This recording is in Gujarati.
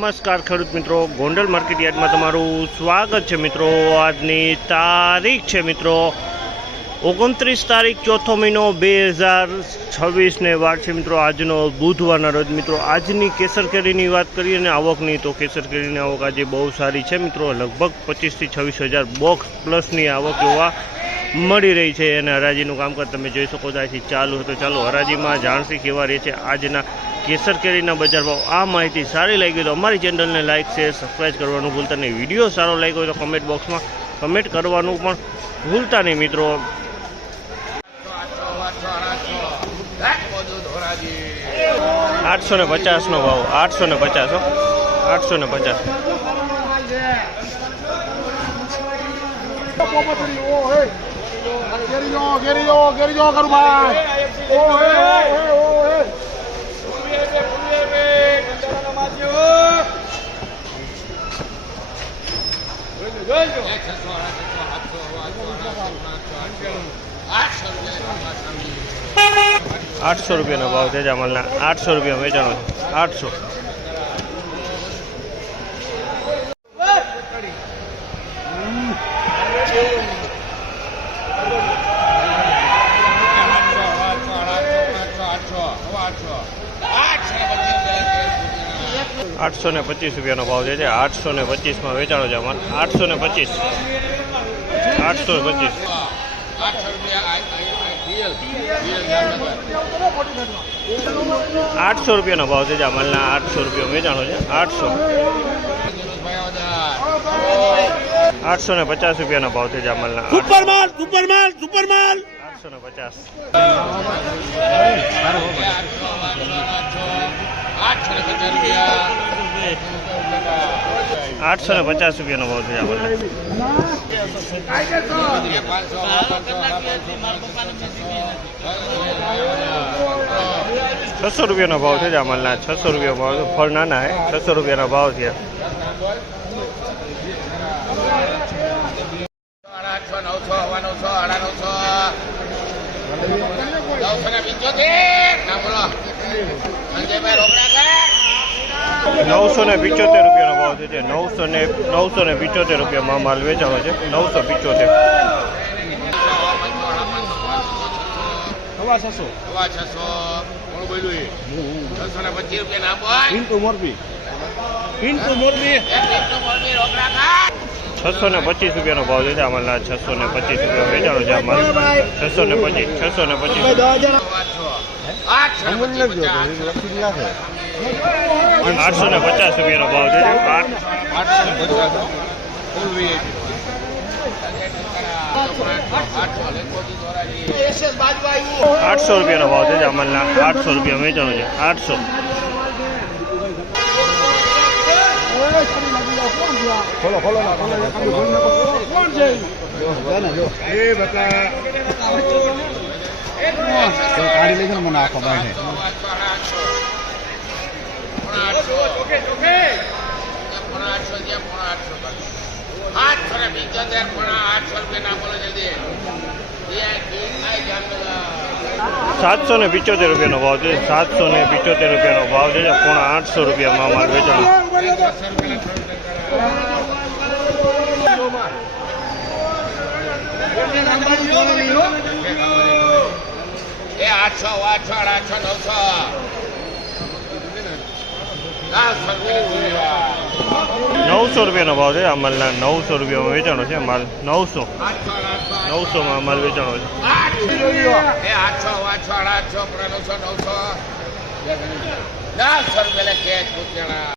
નમસ્કાર ખેડૂત મિત્રો, ગોંડલ માર્કેટ યાર્ડમાં તમારું સ્વાગત છે મિત્રો। આજની તારીખ છે મિત્રો 29 તારીખ ચોથો મહિનો 2026 ને વાર છે મિત્રો આજનો બુધવારના રોજ મિત્રો। આજની કેસર કેરીની વાત કરીએ ને આવકની, તો કેસર કેરીની આવક આજે બહુ સારી છે મિત્રો। લગભગ 25 થી 26 હજાર બોક્સ પ્લસની આવક જોવા મળી રહી છે। અને હરાજીનું કામકાજ તમે જોઈ શકો છો અહીંથી ચાલુ હતો। ચાલો હરાજીમાં જાણસી કેવા રહે છે આજના કેસર કેરીના બજાર ભાવ। આ માહિતી સારી લાગી તો અમારી ચેનલને લાઇક શેર સબસ્ક્રાઈબ કરવાનું ભૂલતા નહીં। વિડીયો સારો લાગ્યો હોય તો કમેન્ટ બોક્સમાં કમેન્ટ કરવાનું પણ ભૂલતા નહીં મિત્રો। 850 નો ભાવ, 850 850। ₹800 ભાવ છે જામલના। 800 રૂપિયા વેચાણો છે। 800। ₹825 ભાવ છે। 825 વેચાણો છે અમારે। 825। 825। 800 રૂપિયાનો ભાવ છે જામલના। 800 રૂપિયા વેચાણો છે। 800। 850 રૂપિયાનો ભાવ છે જામલના। સુપર માલ સુપર માલ સુપર માલ। 850। 850 રૂપિયાનો ભાવ છે જામલના। 600 રૂપિયાનો ભાવ છે જામલના। 600 રૂપિયા ભાવ। ફળ નાના હે। 600 રૂપિયાનો ભાવ છે। 975 રૂપિયાનો ભાવ છે। 975 રૂપિયામાં માલ વેચાણો છે। 975। 625 રૂપિયાનો ભાવ છે અમારા। 625 રૂપિયા વેચાણો છે અમારે। 625। 625। 850 રૂપિયાનો ભાવ છે। 800 રૂપિયાનો ભાવ છે જામલના। 800 રૂપિયા વેચાણો છે। 800। 775 રૂપિયાનો ભાવ છે। 775 રૂપિયાનો ભાવ છે। 850 રૂપિયામાં માલ વેચાણો। 900 રૂપિયાનો ભાવ છે અમલના। 900 રૂપિયામાં વેચાણો છે માલ। 900 માં માલ વેચાણો છે। 800 800 800 900 900 10 રૂપિયા